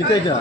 এটা এটা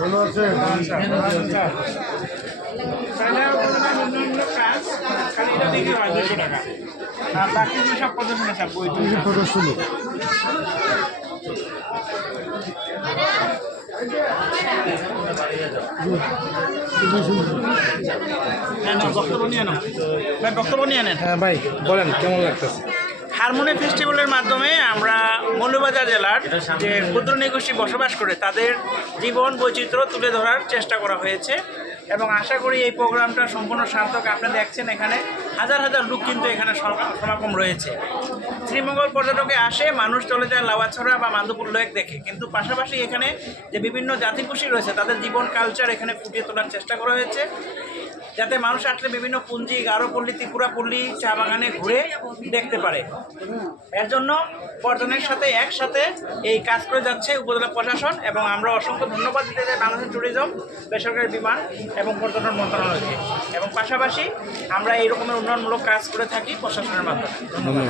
ভালো আছে প্রদর্শনী বক্তব্য নিয়ে নেন। হ্যাঁ ভাই বলেন কেমন লাগতেছে? হারমোনি ফেস্টিভ্যালের মাধ্যমে আমরা মৌলভীবাজার জেলার যে ক্ষুদ্র নৃগোষ্ঠী বসবাস করে তাদের জীবন বৈচিত্র্য তুলে ধরার চেষ্টা করা হয়েছে এবং আশা করি এই প্রোগ্রামটা সম্পূর্ণ সার্থক। আপনারা দেখছেন এখানে হাজার হাজার লোক কিন্তু এখানে সমাগম রয়েছে। শ্রীমঙ্গল পর্যটকে আসে, মানুষ চলে যায় লাওয়াছড়া বা মাধবপুর লেক দেখে, কিন্তু পাশাপাশি এখানে যে বিভিন্ন জাতিগোষ্ঠী রয়েছে তাদের জীবন কালচার এখানে ফুটিয়ে তোলার চেষ্টা করা হয়েছে, যাতে মানুষ আসলে বিভিন্ন পুঞ্জি, গারোপল্লী, ত্রিপুরাপল্লী, চা বাগানে ঘুরে দেখতে পারে। এর জন্য পর্যটনের সাথে একসাথে এই কাজ করে যাচ্ছে উপজেলা প্রশাসন, এবং আমরা অসংখ্য ধন্যবাদ দিতে চাই বাংলাদেশ ট্যুরিজম, বেসরকারি বিমান এবং পর্যটন মন্ত্রণালয়কে। এবং পাশাপাশি আমরা এই রকমের উন্নয়নমূলক কাজ করে থাকি প্রশাসনের মাধ্যমে। ধন্যবাদ।